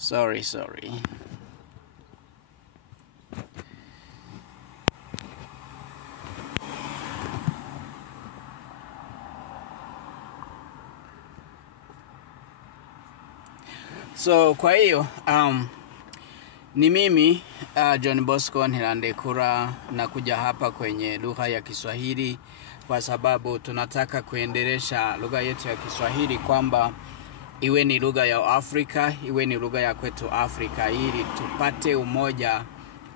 Sorry. So kwa hiyo ni mimi John Bosco Nhilandekura na kuja hapa kwenye lugha ya Kiswahili kwa sababu tunataka kuendelesha lugha yetu ya Kiswahili kwamba iwe ni lugha ya Afrika, iwe ni lugha ya kwetu Afrika, ili tupate umoja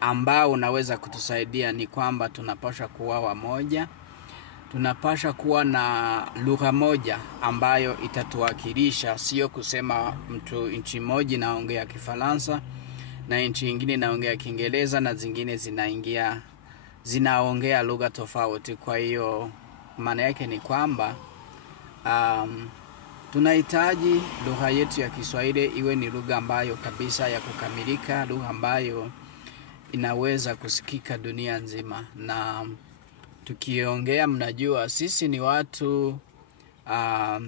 ambao unaweza kutusaidia. Ni kwamba tunapaswa kuwa wamoja, tunapaswa kuwa na lugha moja ambayo itatuwakilisha, sio kusema mtu nchi moja naongea Kifaransa na nchi nyingine naongea Kiingereza na zingine zinaongea lugha tofauti. Kwa hiyo maana yake ni kwamba tunahitaji lugha yetu ya Kiswahili iwe ni lugha ambayo kabisa ya kukamilika, lugha ambayo inaweza kusikika dunia nzima. Na tukiongea, mnajua sisi ni watu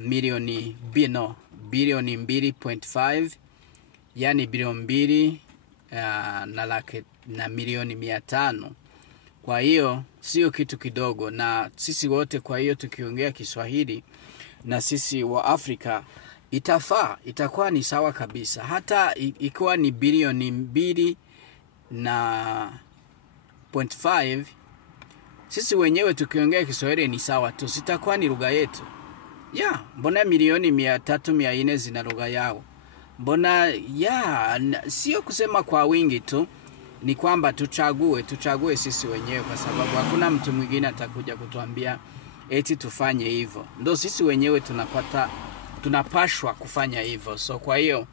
bilioni 2.5, yani bilioni 2 na milioni 500. Kwa hiyo sio kitu kidogo, na sisi wote kwa hiyo tukiongea Kiswahili na sisi wa Afrika itakuwa ni sawa kabisa. Hata ikiwa ni bilioni 2.5, sisi wenyewe tukiongea Kiswahili ni sawa tu, sitakuwa ni lugha yetu. Mbona milioni 300-400 zina lugha yao? Mbona sio kusema kwa wingi tu, ni kwamba tuchague sisi wenyewe, kwa sababu hakuna mtu mwingine atakuja kutuambia eti tufanye hivyo. Ndio sisi wenyewe tunapashwa kufanya hivyo. So kwa hiyo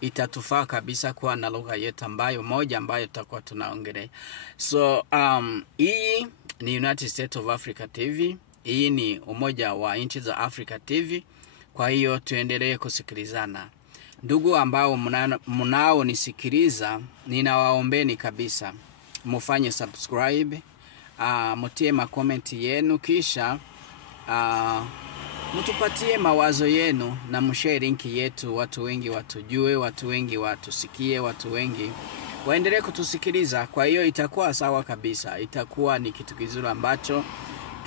itatufaa kabisa kuwa na lugha yetu moja ambayo tutakuwa tunaongelea. So hii ni United States of Africa TV. Hii ni Umoja wa Nchi za Afrika TV. Kwa hiyo tuendelee kusikilizana. Ndugu ambao mnao nisikiliza, ninawaombeni kabisa mufanye subscribe, mutie makomenti yenu, kisha mtupatie mawazo yenu na mshare linki yetu, watu wengi watujue, watu wengi watusikie, watu wengi waendelee kutusikiliza. Kwa hiyo itakuwa sawa kabisa, itakuwa ni kitu kizuri ambacho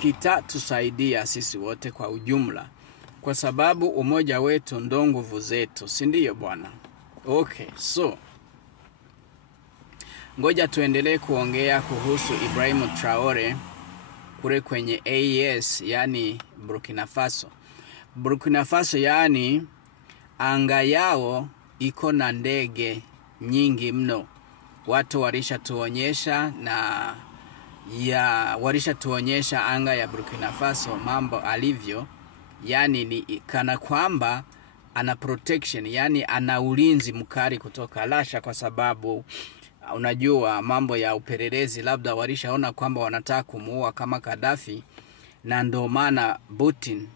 kitatusaidia sisi wote kwa ujumla, kwa sababu umoja wetu ndo nguvu zetu, si ndio bwana? Okay, so ngoja tuendelee kuongea kuhusu Ibrahim Traore kule kwenye AES, yani Burkina Faso. Burkina Faso yani anga yao iko na ndege nyingi mno. Watu walishatuonyesha walishatuonyesha anga ya Burkina Faso mambo alivyo. Yani ni kana kwamba ana protection, yani ana ulinzi mkali kutoka Russia, kwa sababu unajua mambo ya upelelezi, labda walishaona kwamba wanataka kumuua kama Gaddafi, na ndio maana Putin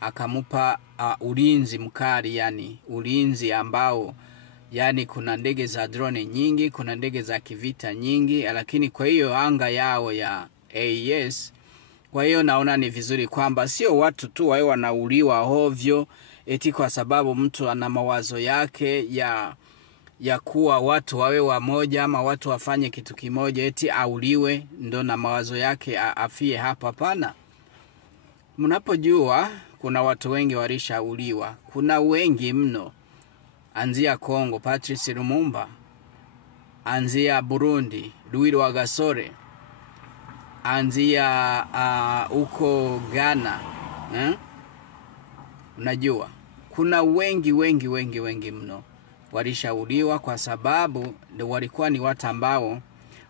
akamupa ulinzi mkali, yani ulinzi ambao yani kuna ndege za drone nyingi, kuna ndege za kivita nyingi, lakini kwa hiyo anga yao ya AES. Kwa hiyo naona ni vizuri kwamba sio watu tu wao wanauliwa hovyo eti kwa sababu mtu ana mawazo yake ya kuwa watu wawe wamoja ama watu wafanye kitu kimoja eti auliwe ndo na mawazo yake afie hapa. Hapana. Mnapojua kuna watu wengi walishauliwa, kuna wengi mno. Anzia Kongo, Patrice Lumumba. Anzia Burundi, Louis Rwagasore. Anzia uko Ghana. Unajua kuna wengi mno walishauliwa, kwa sababu walikuwa ni watu ambao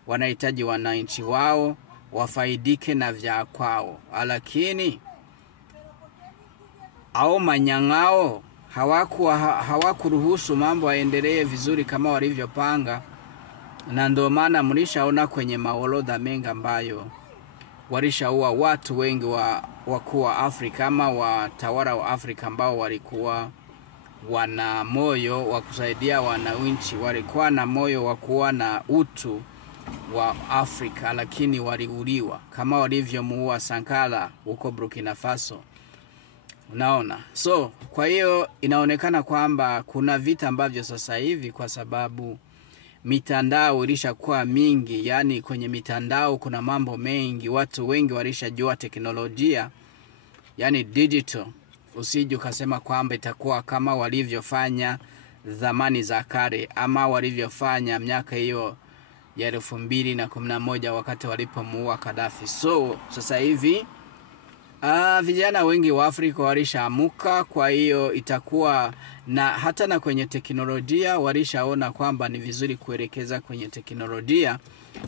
wanahitaji wananchi wao wafaidike na vya kwao. Lakini au manyang'ao hawakuruhusu mambo yaendelee vizuri kama walivyopanga, na ndio maana mlishaona kwenye maorodha mengi ambayo walishaua watu wengi wakuu wa Afrika ama watawala wa Afrika ambao walikuwa wana moyo wa kusaidia wananchi, walikuwa na moyo wa kuwa na utu wa Afrika, lakini waliuliwa kama walivyomuua Sankara huko Burkina Faso. Unaona? So kwa hiyo inaonekana kwamba kuna vita ambavyo sasa hivi, kwa sababu mitandao ilishakuwa mingi, yani kwenye mitandao kuna mambo mengi, watu wengi walishajua teknolojia, yani digital. Usije ukasema kwamba itakuwa kama walivyofanya zamani za kale ama walivyofanya miaka hiyo ya 2011 wakati walipomuua Gaddafi. So sasa hivi vijana wengi wa Afrika walishaamuka, kwa hiyo itakuwa na hata na kwenye teknolojia walishaona kwamba ni vizuri kuelekeza kwenye teknolojia,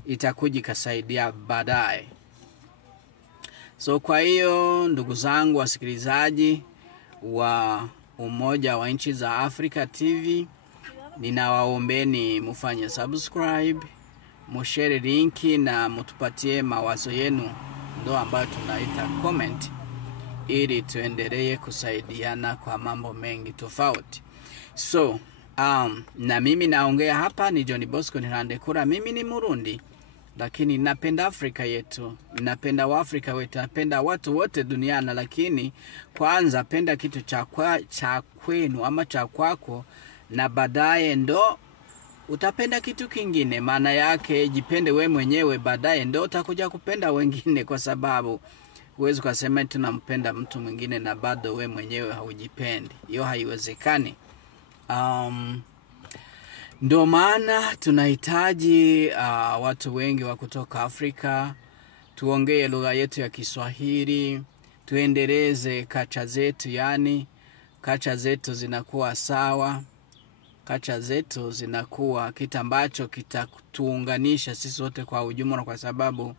itakuja kusaidia baadaye. So kwa hiyo ndugu zangu wasikilizaji wa Umoja wa Nchi za Afrika TV, ninawaombeni mufanye subscribe, mushare linki na mutupatie mawazo yenu, ndo ambayo tunaita comment, ili tuendelee kusaidiana kwa mambo mengi tofauti. So na mimi naongea hapa ni John Bosco Ntirandekura. Mimi ni Murundi, lakini napenda Afrika yetu, napenda Waafrika wetu, napenda watu wote duniani, lakini kwanza penda kitu cha kwenu ama cha kwako, na baadaye ndo utapenda kitu kingine. Maana yake jipende we mwenyewe, baadaye ndo utakuja kupenda wengine, kwa sababu huwezi kusema tunampenda mtu mwingine na bado we mwenyewe haujipendi. Hiyo haiwezekani. Ndio maana tunahitaji watu wengi wa kutoka Afrika, tuongee lugha yetu ya Kiswahili, tuendeleze kacha zetu, yani kacha zetu zinakuwa sawa, kacha zetu zinakuwa kitu ambacho kitatuunganisha sisi wote kwa ujumla, kwa sababu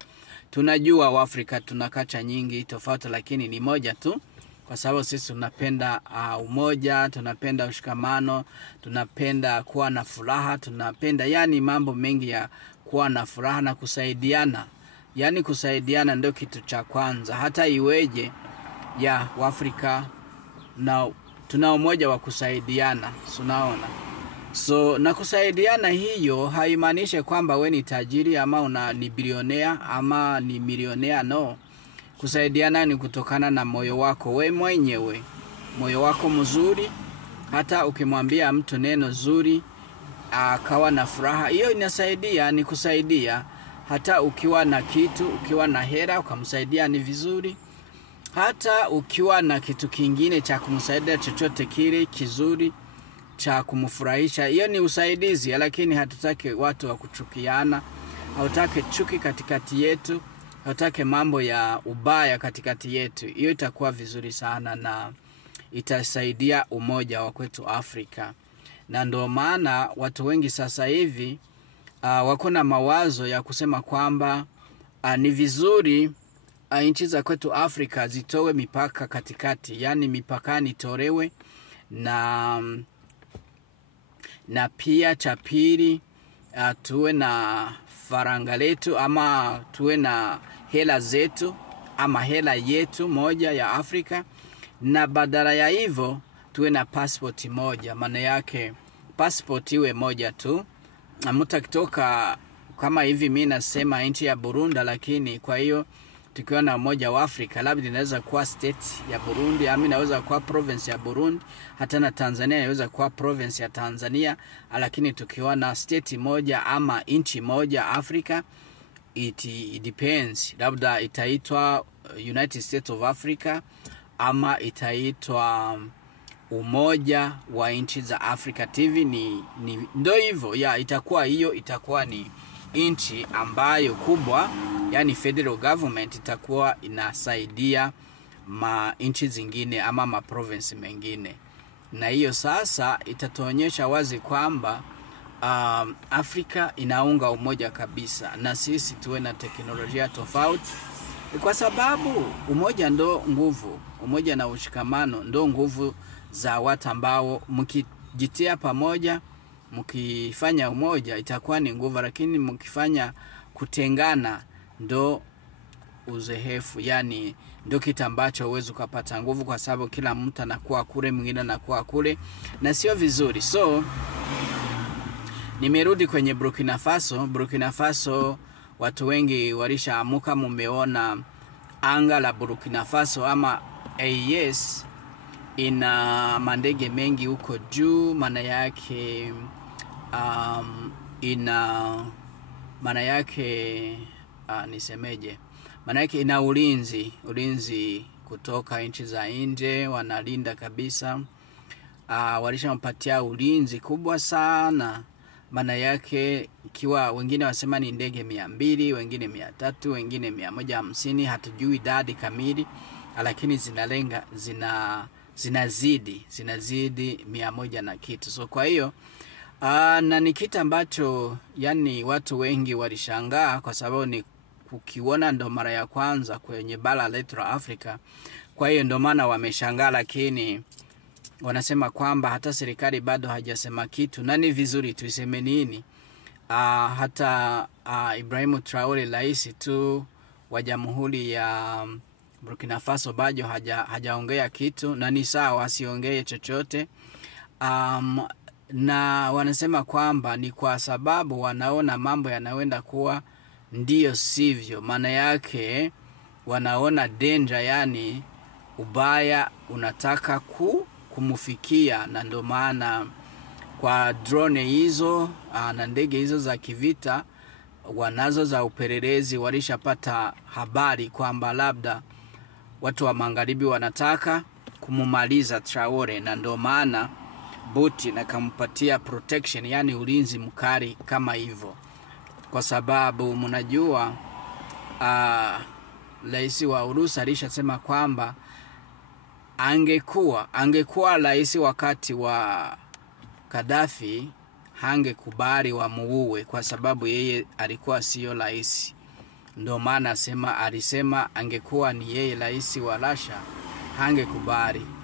tunajua Waafrika tuna kacha nyingi tofauti, lakini ni moja tu, kwa sababu sisi tunapenda umoja, tunapenda ushikamano, tunapenda kuwa na furaha, tunapenda yani mambo mengi ya kuwa na furaha na kusaidiana. Yani kusaidiana ndio kitu cha kwanza, hata iweje ya Waafrika na tuna umoja wa kusaidiana, unaona. So na kusaidiana hiyo haimaanishi kwamba we ni tajiri ama ni bilionea ama ni milionea, no. Kusaidiana ni kutokana na moyo wako we mwenyewe, moyo wako mzuri. Hata ukimwambia mtu neno zuri akawa na furaha, hiyo inasaidia, ni kusaidia. Hata ukiwa na kitu, ukiwa na hela ukamsaidia, ni vizuri. Hata ukiwa na kitu kingine cha kumsaidia, chochote kile kizuri cha kumfurahisha, hiyo ni usaidizi. Lakini hatutaki watu wa kuchukiana, hatutaki chuki katikati yetu, hatutaki mambo ya ubaya katikati yetu. Hiyo itakuwa vizuri sana na itasaidia umoja wa kwetu Afrika. Na ndio maana watu wengi sasa hivi wako na mawazo ya kusema kwamba ni vizuri nchi za kwetu Afrika zitowe mipaka katikati, yani mipakani tolewe, na pia cha pili tuwe na faranga letu ama tuwe na hela zetu ama hela yetu moja ya Afrika, na badala ya hivyo tuwe na passport moja. Maana yake passport iwe moja tu. Mtu akitoka kama hivi, mimi nasema nchi ya Burundi, lakini kwa hiyo tukiwa na umoja wa Afrika, labda inaweza kuwa state ya Burundi, ama inaweza kuwa province ya Burundi, hata na Tanzania inaweza kuwa province ya Tanzania. Lakini tukiwa na state moja ama nchi moja Afrika, it depends, labda itaitwa United States of Africa ama itaitwa Umoja wa Nchi za Afrika TV. Ndio hivyo ya itakuwa, hiyo itakuwa ni nchi ambayo kubwa, yani federal government itakuwa inasaidia nchi zingine ama province mengine. Na hiyo sasa itatuonyesha wazi kwamba Afrika inaunga umoja kabisa, na sisi tuwe na teknolojia tofauti, kwa sababu umoja ndo nguvu, umoja na ushikamano ndo nguvu za watu ambao mkijitia pamoja, mkifanya umoja itakuwa ni nguvu, lakini mkifanya kutengana ndo uzehefu, yani ndo kitu ambacho huwezi kupata nguvu, kwa sababu kila mtu anakuwa kule, mwingine anakuwa kule, na sio vizuri. So nimerudi kwenye Burkina Faso. Burkina Faso watu wengi walishaamuka, mumeona anga la Burkina Faso ama AES ina mandege mengi huko juu, maana yake nisemeje, maana yake ina ulinzi kutoka nchi za nje, wanalinda kabisa. Walishampatia ulinzi kubwa sana, maana yake ikiwa wengine wasema ni ndege 200, wengine 300, wengine 150, hatujui idadi kamili, lakini zinalenga zinazidi 100 na kitu. So kwa hiyo na ni kitu ambacho yani watu wengi walishangaa, kwa sababu ni kukiona ndo mara ya kwanza kwenye bara letu la Afrika. Kwa hiyo ndo maana wameshangaa, lakini wanasema kwamba hata serikali bado hajasema kitu, na ni vizuri tuiseme nini. Hata Ibrahim Traore, rais tu wa Jamhuri ya Burkina Faso, bado hajaongea kitu, na ni sawa asiongee chochote. Na wanasema kwamba ni kwa sababu wanaona mambo yanaenda kuwa ndio sivyo, maana yake wanaona danger, yani ubaya unataka kumufikia, na ndo maana kwa drone hizo na ndege hizo za kivita wanazo za upelelezi walishapata habari kwamba labda watu wa magharibi wanataka kumumaliza Traore, na ndo maana Putin akampatia protection, yani ulinzi mkali kama hivyo. Kwa sababu mnajua rais wa Urusi alishasema kwamba angekuwa rais wakati wa Gaddafi, hangekubali wamuue, kwa sababu yeye alikuwa sio rais. Ndio maana alisema angekuwa ni yeye rais wa Russia,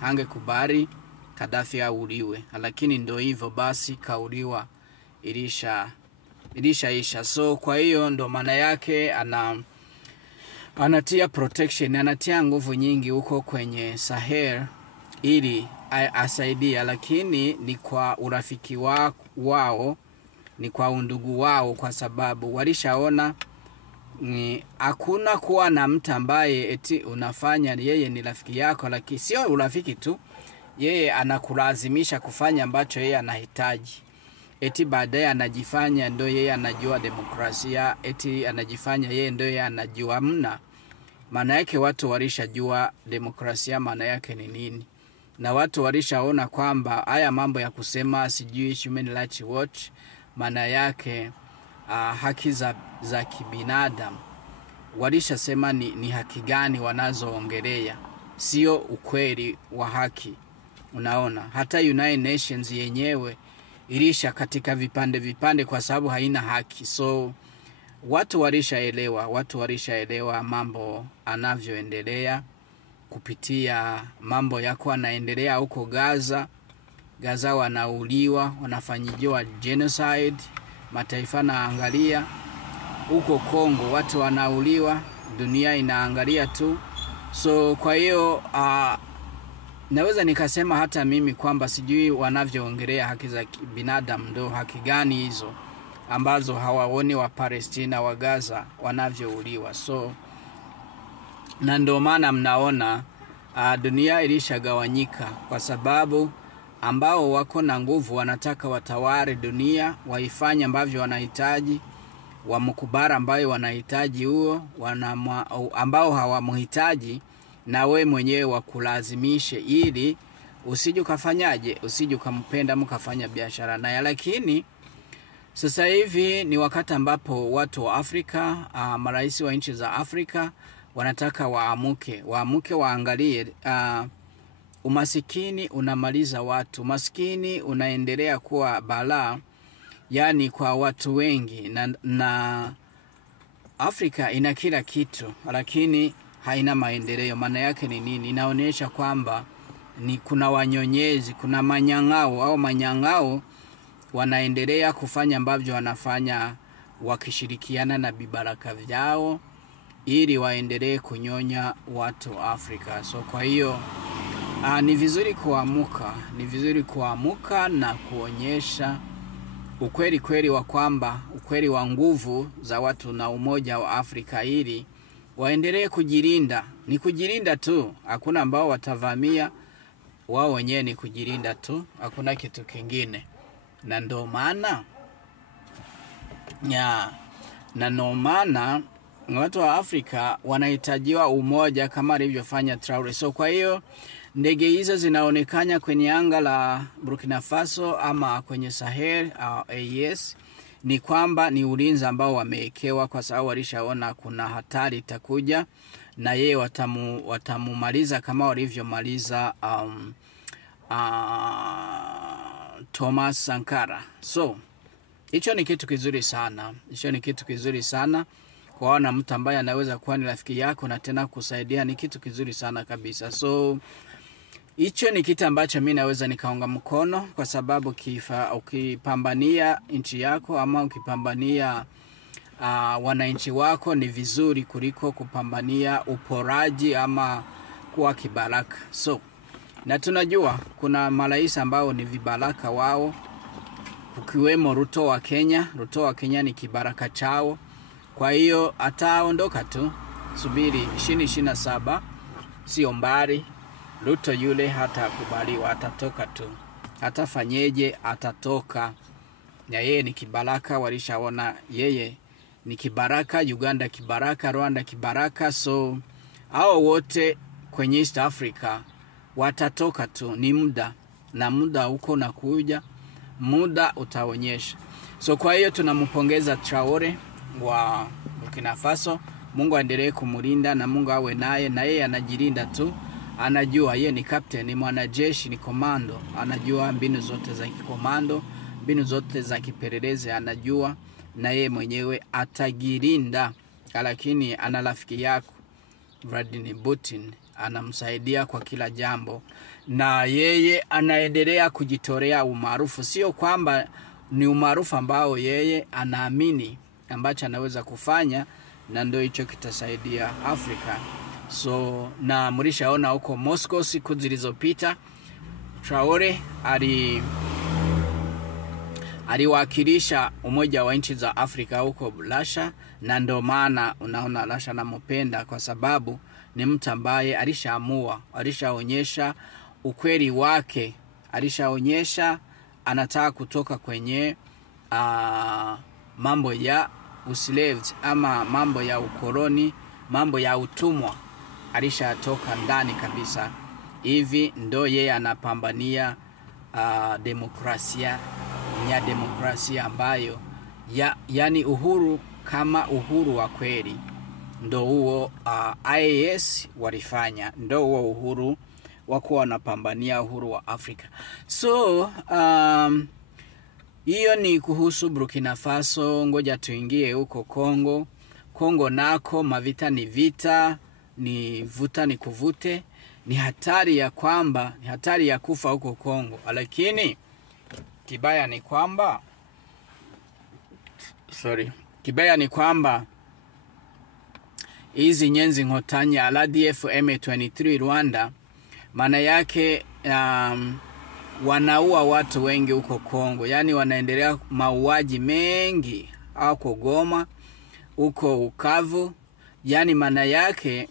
hangekubali Gaddafi auliwe. Lakini ndio hivyo basi, kauliwa, ilishaisha. So kwa hiyo ndo maana yake anatia protection, anatia nguvu nyingi huko kwenye Sahel ili asaidia, lakini ni kwa urafiki wao, ni kwa undugu wao, kwa sababu walishaona hakuna kuwa na mtu ambaye eti unafanya yeye ni rafiki yako, lakini sio urafiki tu, yeye anakulazimisha kufanya ambacho yeye anahitaji. Eti baadaye anajifanya ndio yeye anajua demokrasia, eti anajifanya yeye ndio yeye anajua. Maana yake watu walishajua demokrasia maana yake ni nini, na watu walishaona kwamba haya mambo ya kusema sijui Human Rights Watch, maana yake haki za kibinadamu, walishasema ni haki gani wanazoongelea, sio ukweli wa haki. Unaona, hata United Nations yenyewe ilisha katika vipande kwa sababu haina haki. So watu walishaelewa mambo anavyoendelea, kupitia mambo yako anaendelea huko Gaza wanauliwa, wanafanyiwa genocide, mataifa naangalia. Huko Kongo watu wanauliwa, dunia inaangalia tu. So kwa hiyo naweza nikasema hata mimi kwamba sijui wanavyoongelea haki za binadamu ndo haki gani hizo ambazo hawaoni wa Palestina wa Gaza wanavyouliwa. So na ndo maana mnaona dunia ilishagawanyika, kwa sababu ambao wako na nguvu wanataka watawale dunia, waifanye ambavyo wanahitaji, wamkubara ambayo wanahitaji huo, ambao hawamhitaji na we mwenyewe wakulazimishe, ili usije ukafanyaje, usije ukampenda mkafanya biashara naye. Lakini sasa hivi ni wakati ambapo watu wa Afrika, marais wa nchi za Afrika wanataka waamuke, waangalie umasikini unamaliza watu, maskini unaendelea kuwa balaa, yani kwa watu wengi, na Afrika ina kila kitu lakini haina maendeleo. Maana yake ni nini? Inaonyesha kwamba kuna wanyonyezi, kuna manyangao wanaendelea kufanya ambavyo wanafanya, wakishirikiana na bibaraka vyao ili waendelee kunyonya watu wa Afrika. So kwa hiyo ni vizuri kuamuka na kuonyesha ukweli wa kwamba ukweli wa nguvu za watu na umoja wa Afrika, ili waendelee kujilinda. Ni kujilinda tu, hakuna ambao watavamia. wao wenyewe ni kujilinda tu, hakuna kitu kingine. Na ndo maana watu wa Afrika wanahitajiwa umoja kama alivyofanya Traore. So kwa hiyo ndege hizo zinaonekana kwenye anga la Burkina Faso ama kwenye Sahel AES, ni kwamba ni ulinzi ambao wamewekewa, kwa sababu walishaona kuna hatari itakuja, na yeye watamumaliza kama walivyomaliza Thomas Sankara. So hicho ni kitu kizuri sana. Hicho ni kitu kizuri sana kuona mtu ambaye anaweza kuwa ni rafiki yako na tena kusaidia, ni kitu kizuri sana kabisa. So hicho ni kitu ambacho mimi naweza nikaunga mkono, kwa sababu ukipambania nchi yako ama ukipambania wananchi wako ni vizuri kuliko kupambania uporaji ama kuwa kibaraka. So na tunajua kuna marais ambao ni vibaraka wao, ukiwemo Ruto wa Kenya. Ruto wa Kenya ni kibaraka chao. Kwa hiyo ataondoka tu, subiri 2027, sio mbali. Ruto yule hata kubaliwa, atatoka tu, hatafanyeje atatoka. Na yeye ni kibaraka, walishaona yeye ni kibaraka. Uganda kibaraka, Rwanda kibaraka. So hao wote kwenye East Africa watatoka tu, ni muda, na muda huko na kuja, muda utaonyesha. So kwa hiyo tunampongeza Traore wa Burkina Faso. Mungu aendelee kumulinda na Mungu awe naye, na yeye anajilinda tu. Anajua yeye ni captain, ni mwanajeshi, ni komando. Anajua mbinu zote za kikomando, mbinu zote za kipelelezi anajua, na yeye mwenyewe atajilinda. Lakini ana rafiki yako Vladimir Putin, anamsaidia kwa kila jambo, na yeye anaendelea kujitolea umaarufu. Sio kwamba ni umaarufu ambao yeye anaamini ambacho anaweza kufanya, na ndio hicho kitasaidia Afrika. So na mlishaona huko Moscow siku zilizopita, Traore aliwakilisha Umoja wa Nchi za Afrika huko Russia, na ndio maana unaona Russia nampenda, kwa sababu ni mtu ambaye alishaamua, alishaonyesha ukweli wake, alishaonyesha anataka kutoka kwenye mambo ya uslaves ama mambo ya ukoloni, mambo ya utumwa. Alishatoka ndani kabisa. Hivi ndo yeye anapambania demokrasia, ya demokrasia ambayo yani uhuru, kama uhuru wa kweli. Ndo huo IAS walifanya, ndo huo uhuru wakuwa wanapambania uhuru wa Afrika. So hiyo ni kuhusu Burkina Faso. Ngoja tuingie huko Kongo. Kongo nako mavita ni vita, ni vuta ni kuvute, ni hatari ya kwamba, ni hatari ya kufa huko Kongo. Lakini kibaya ni kwamba hizi nyenzi ngotanya RDF M23 Rwanda, maana yake wanaua watu wengi huko Kongo. Yani wanaendelea mauaji mengi huko Goma, huko Bukavu. Yani maana yake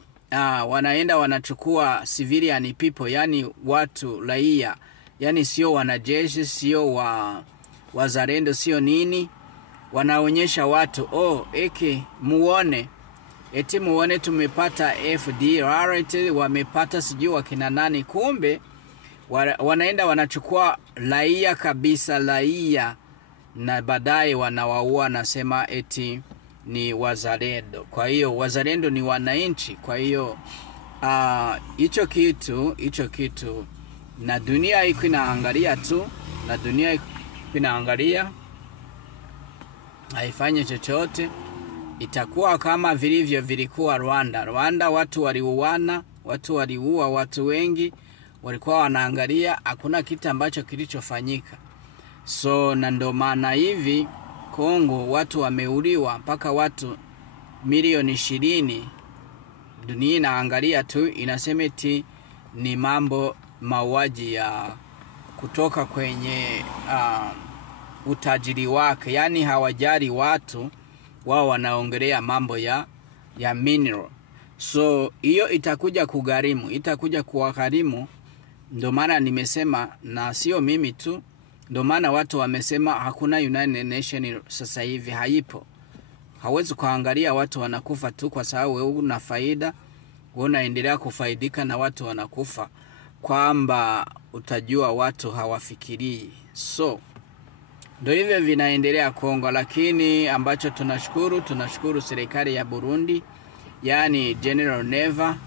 wanaenda wanachukua civilian people, yani watu raia, yani sio wanajeshi, sio wazalendo, sio nini. Wanaonyesha watu, muone, eti muone tumepata FDR, wamepata sijui wakina nani. Kumbe wanaenda wanachukua raia kabisa, raia, na baadaye wanawaua, nasema eti ni wazalendo. Kwa hiyo wazalendo ni wananchi. Kwa hiyo hicho kitu na dunia iko inaangalia tu, na dunia iko inaangalia, haifanye chochote. Itakuwa kama vilikuwa Rwanda. Rwanda watu waliuana, watu waliua watu wengi, walikuwa wanaangalia, hakuna kitu ambacho kilichofanyika. So na ndo maana hivi Kongo watu wameuliwa mpaka watu milioni 20. Dunia inaangalia tu, inasema eti ni mambo mauaji ya kutoka kwenye utajiri wake. Yani hawajali watu, wao wanaongelea mambo ya mineral. So hiyo itakuja kugharimu, itakuja kuwagharimu Ndio maana nimesema, na sio mimi tu, ndio maana watu wamesema hakuna United Nations sasa hivi, haipo. Hawezi kuangalia watu wanakufa tu kwa sababu wewe una faida, unaendelea kufaidika na watu wanakufa, kwamba utajua watu hawafikirii. So ndio hivyo vinaendelea Kongo. Lakini ambacho tunashukuru serikali ya Burundi, yani General Neva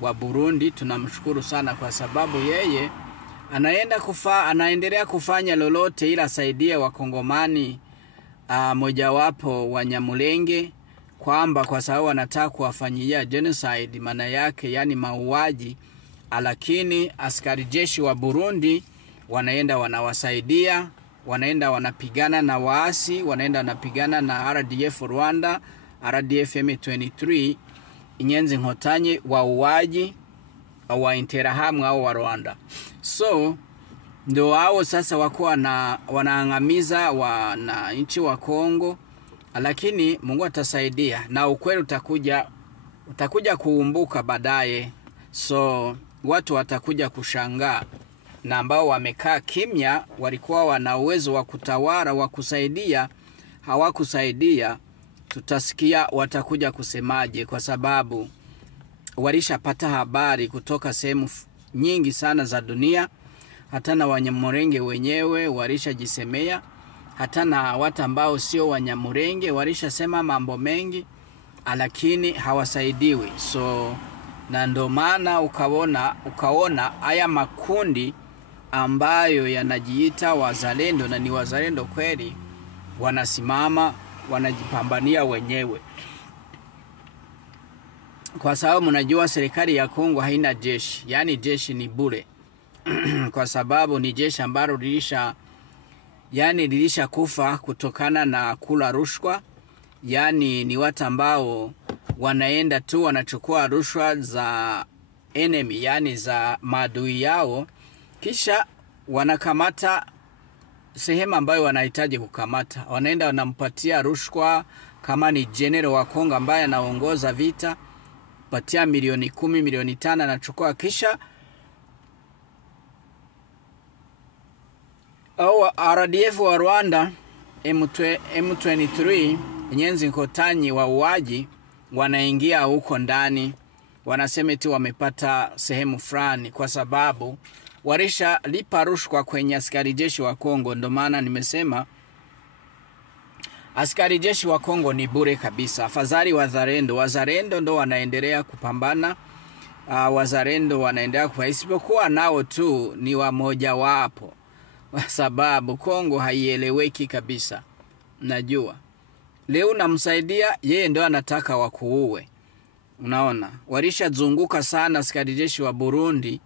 wa Burundi, tunamshukuru sana kwa sababu yeye anaendelea kufanya lolote ila saidia wakongomani, mojawapo wa Nyamulenge, kwamba kwa sababu anataka kuwafanyia genocide, maana yake yani mauaji, lakini askari jeshi wa Burundi wanaenda wanawasaidia, wanaenda wanapigana na waasi, wanaenda wanapigana na RDF Rwanda, RDF M23, inyenzi nkotanyi wauaji wa Interahamwe au wa Rwanda. So ndio wao sasa wako wanaangamiza wananchi wa Kongo, lakini Mungu atasaidia na ukweli utakuja kuumbuka baadaye. So watu watakuja kushangaa, na ambao wamekaa kimya walikuwa wana uwezo wa kutawala, wa kusaidia, hawakusaidia, tutasikia watakuja kusemaje, kwa sababu walishapata habari kutoka sehemu nyingi sana za dunia. Hata na Wanyamulenge wenyewe walishajisemea, hata na watu ambao sio Wanyamulenge walishasema mambo mengi, lakini hawasaidiwi. So na ndo maana ukaona haya makundi ambayo yanajiita wazalendo, na ni wazalendo kweli, wanasimama wanajipambania wenyewe. Kwa sababu mnajua serikali ya Kongo haina jeshi, yani jeshi ni bure. Kwa sababu ni jeshi ambalo lilisha kufa kutokana na kula rushwa. Yani ni watu ambao wanaenda tu wanachukua rushwa za enemy, yani za maadui yao, kisha wanakamata sehemu ambayo wanahitaji kukamata, wanaenda wanampatia rushwa. Kama ni general wa Kongo ambaye anaongoza vita, patia milioni 10, milioni 5 anachukua, kisha au RDF wa Rwanda M23 nyenzi nkotanyi wa uaji wanaingia huko ndani, wanasema eti wamepata sehemu fulani, kwa sababu warisha lipa rushwa kwenye askari jeshi wa Kongo. Ndio maana nimesema askari jeshi wa Kongo ni bure kabisa. Afadhali wazalendo ndo wanaendelea kupambana, wazalendo wanaendelea kwa, isipokuwa nao tu ni wamoja wapo, kwa sababu Kongo haieleweki kabisa. Najua leo unamsaidia yeye, ndo anataka wakuue. Unaona, walishazunguka sana askari jeshi wa Burundi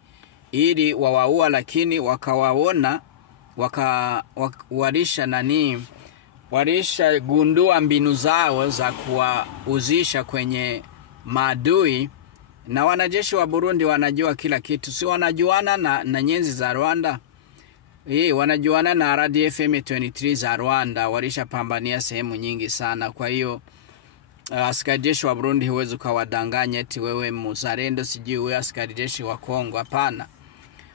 ili wawaua, lakini wakawaona, walisha gundua mbinu zao za kuwauzisha kwenye maadui. Na wanajeshi wa Burundi wanajua kila kitu, si wanajuana na nyenzi za Rwanda. Wanajuana na RDF M23 za Rwanda, walishapambania sehemu nyingi sana. Kwa hiyo askari jeshi wa Burundi huwezi kuwadanganya eti wewe mzalendo, sijui wewe askari jeshi wa Kongo. Hapana.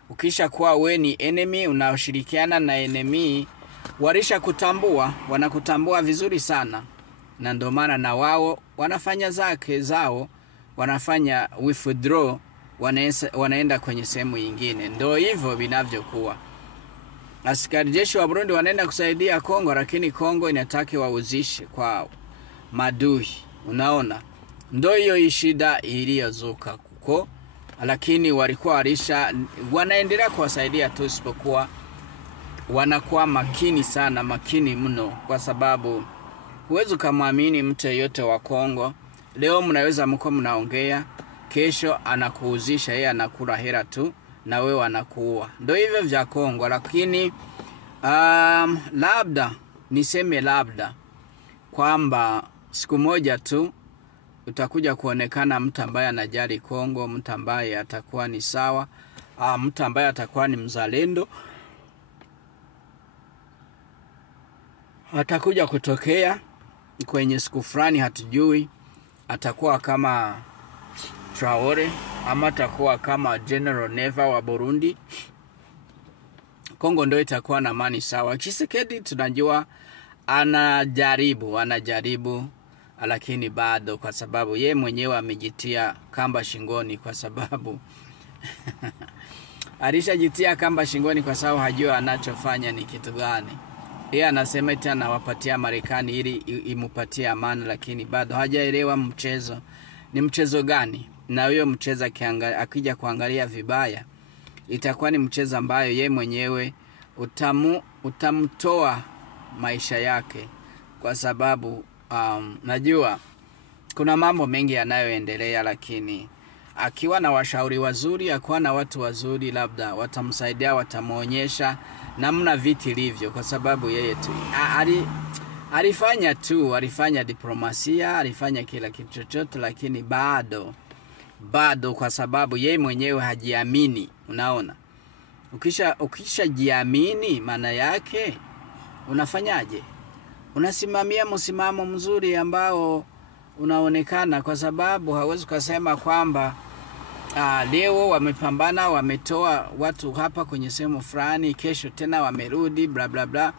Ukisha kuwa wewe ni enemy, unashirikiana na enemy, walisha kutambua, wanakutambua vizuri sana. Na ndio maana na wao wanafanya zao, wanafanya withdraw, wanaenda kwenye sehemu nyingine. Ndio hivyo vinavyokuwa. Askari jeshi wa Burundi wanaenda kusaidia Kongo, lakini Kongo inataka wauzishe kwa madui. Unaona, ndio hiyo shida iliyozuka kuko, lakini walikuwa wanaendelea kuwasaidia tu, isipokuwa wanakuwa makini sana, makini mno, kwa sababu huwezi kumwamini mtu yeyote wa Kongo. Leo mnaweza mko mnaongea, kesho anakuuzisha, yeye anakula hela tu na wewe anakuua. Ndio hivyo vya Kongo. Lakini niseme labda kwamba siku moja tu utakuja kuonekana mtu ambaye anajali Kongo, mtu ambaye atakuwa ni sawa, mtu ambaye atakuwa ni mzalendo, atakuja kutokea kwenye siku fulani, hatujui. Atakuwa kama Traore ama atakuwa kama General Neva wa Burundi, Kongo ndio itakuwa na amani sawa. Tshisekedi tunajua anajaribu lakini bado, kwa sababu ye mwenyewe amejitia kamba shingoni, kwa sababu alishajitia kamba shingoni kwa sababu hajua anachofanya ni kitu gani. Yeye anasema eti anawapatia Marekani ili imupatie amani, lakini bado hajaelewa mchezo ni mchezo gani. Na huyo mchezo akija kuangalia vibaya, itakuwa ni mchezo ambayo ye mwenyewe utamtoa maisha yake, kwa sababu najua kuna mambo mengi yanayoendelea, lakini akiwa na washauri wazuri, akiwa na watu wazuri, labda watamsaidia, watamuonyesha namna viti livyo, kwa sababu yeye tu alifanya diplomasia, alifanya kila kitu chochote, lakini bado kwa sababu yeye mwenyewe hajiamini. Unaona, ukisha jiamini, maana yake unafanyaje? Unasimamia msimamo mzuri ambao unaonekana, kwa sababu hawezi kusema kwamba leo wamepambana, wametoa watu hapa kwenye sehemu fulani, kesho tena wamerudi bla bla bla.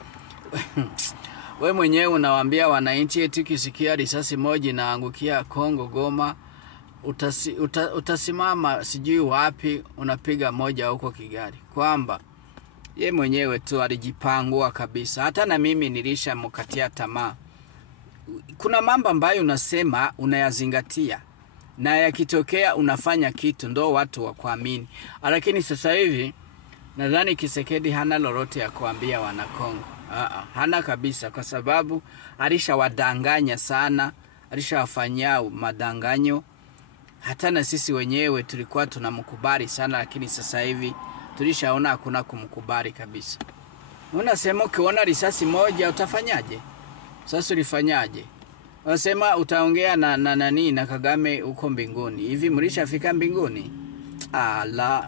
Wewe mwenyewe unawaambia wananchi eti kisikia risasi moja inaangukia Kongo Goma, utasimama sijui wapi, unapiga moja huko Kigali. Kwamba ye mwenyewe tu alijipangua kabisa. Hata na mimi nilishamkatia tamaa. Kuna mambo ambayo unasema unayazingatia, na yakitokea unafanya kitu ndo watu wakuamini. Lakini sasa hivi nadhani Tshisekedi hana lolote ya kuambia wana Kongo. Hana kabisa, kwa sababu alishawadanganya sana, alishawafanyia madanganyo. Hata na sisi wenyewe tulikuwa tunamkubali sana, lakini sasa hivi tulishaona hakuna kumkubali kabisa. Unasema ukiona risasi moja utafanyaje? Sasa ulifanyaje? Unasema utaongea na Kagame huko mbinguni. Hivi mlishafika mbinguni?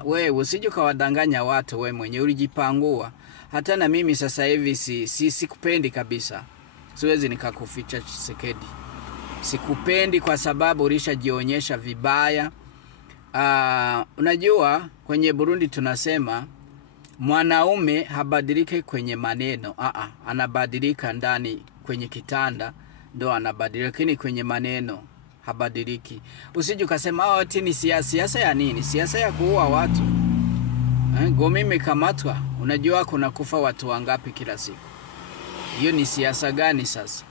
Wewe usije kawadanganya watu, wewe mwenyewe ulijipangua. Hata na mimi sasa hivi sikupendi kabisa. Siwezi nikakuficha Tshisekedi. Sikupendi kwa sababu ulishajionyesha vibaya. Unajua kwenye Burundi tunasema mwanaume habadilike kwenye maneno, anabadilika ndani kwenye kitanda ndo anabadilika, lakini kwenye maneno habadiliki. Usije ukasema ati ni siasa ya nini? Siasa ya kuua watu. Goma imekamatwa, unajua kuna kufa watu wangapi kila siku? Hiyo ni siasa gani sasa?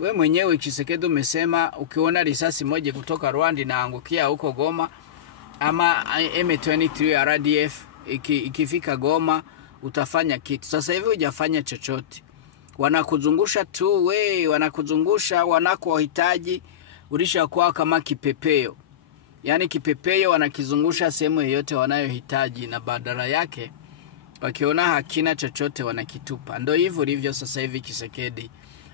We mwenyewe Tshisekedi umesema ukiona risasi moja kutoka Rwanda inaangukia huko Goma, ama M23 RDF ikifika Goma, utafanya kitu. Sasa hivi hujafanya chochote. Wanakuzungusha tu, wanakuzungusha wanakohitaji. Ulishakuwa kama kipepeo. Yaani kipepeo wanakizungusha sehemu yoyote wanayohitaji, na badala yake wakiona hakina chochote wanakitupa. Ndio hivyo livyo sasa hivi Tshisekedi,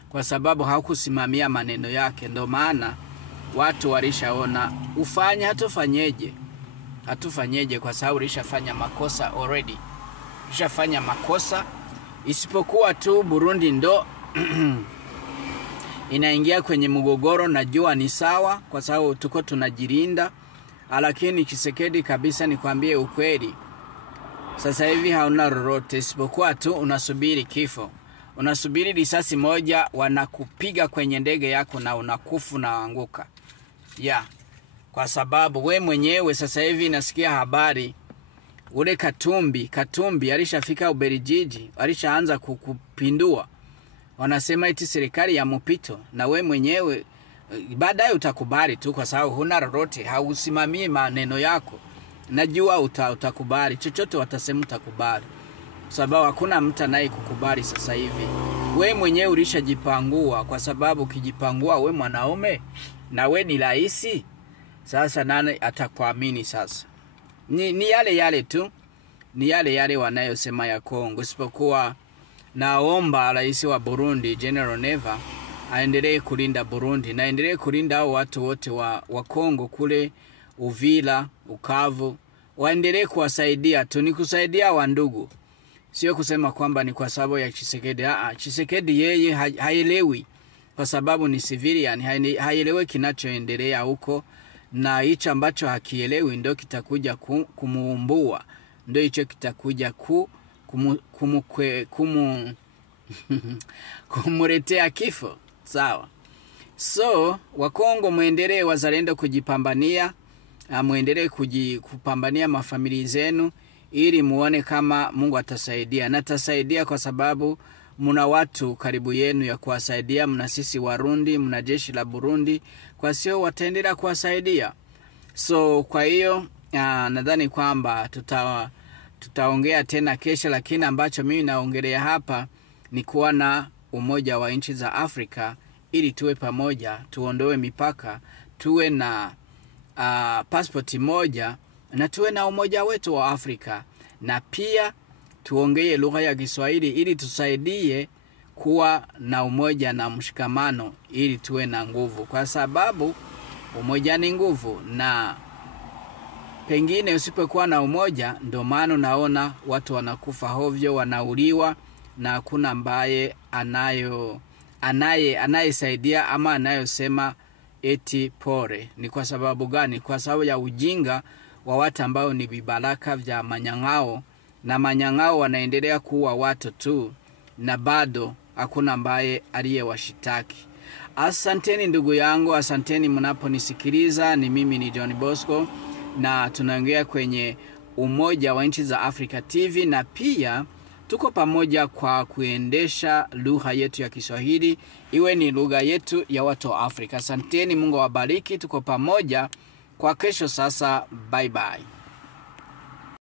kwa sababu hakusimamia maneno yake. Ndio maana watu walishaona ufanye, hatufanyeje kwa sababu ulishafanya makosa already. Ulishafanya makosa, isipokuwa tu Burundi ndo inaingia kwenye mgogoro. Najua ni sawa kwa sababu tuko tunajilinda, lakini Tshisekedi kabisa nikwambie ukweli, sasa hivi hauna lolote isipokuwa tu unasubiri kifo. Unasubiri risasi moja, wanakupiga kwenye ndege yako na unakufa na anguka. Kwa sababu we mwenyewe sasa hivi nasikia habari ule Katumbi alishafika Ubelgiji, alishaanza kukupindua. Wanasema eti serikali ya mpito, na we mwenyewe baadaye utakubali tu kwa sababu huna lolote, hausimamii maneno yako. Najua utakubali chochote watasema, utakubali sababu hakuna mtu anayekukubali sasa hivi. We mwenyewe ulishajipangua, kwa sababu ukijipangua we mwanaume na we ni rais, sasa nani atakuamini sasa? Ni yale tu, ni yale wanayosema ya Kongo. Isipokuwa naomba rais wa Burundi General Neva aendelee kulinda Burundi, na aendelee kulinda hao watu wote wa Kongo kule Uvira, Bukavu. Waendelee kuwasaidia tu, ni kusaidia wandugu. Sio kusema kwamba ni kwa sababu ya Tshisekedi. Tshisekedi yeye haelewi, kwa sababu ni civilian, haelewi kinachoendelea huko, na hicho ambacho hakielewi ndio kitakuja kumuumbua, ndio hicho kitakuja kumuletea kifo. Sawa. So Wakongo, muendelee, wazalendo, kujipambania, muendelee kupambania mafamilia zenu ili muone kama Mungu atasaidia. Na atasaidia kwa sababu muna watu karibu yenu ya kuwasaidia. Mna sisi Warundi, mna jeshi la Burundi, kwa sio wataendelea kuwasaidia. So kwa hiyo nadhani kwamba tutaongea tena kesho, lakini ambacho mimi naongelea hapa ni kuwa na umoja wa nchi za Afrika ili tuwe pamoja, tuondoe mipaka, tuwe na pasipoti moja na tuwe na umoja wetu wa Afrika, na pia tuongee lugha ya Kiswahili ili tusaidie kuwa na umoja na mshikamano ili tuwe na nguvu, kwa sababu umoja ni nguvu. Na pengine usipokuwa na umoja, ndio maana naona watu wanakufa hovyo, wanauliwa, na hakuna ambaye anayesaidia ama anayosema eti pore. Ni kwa sababu gani? Kwa sababu ya ujinga wa watu ambao ni vibaraka vya manyang'ao, na manyang'ao wanaendelea kuwa watu tu, na bado hakuna ambaye aliyewashitaki. Asanteni ndugu yangu, asanteni mnaponisikiliza. Ni mimi ni John Bosco, na tunaongea kwenye Umoja wa Nchi za Afrika TV, na pia tuko pamoja kwa kuendesha lugha yetu ya Kiswahili iwe ni lugha yetu ya watu wa Afrika. Asanteni, Mungu awabariki. Tuko pamoja kwa kesho sasa. Bye bye.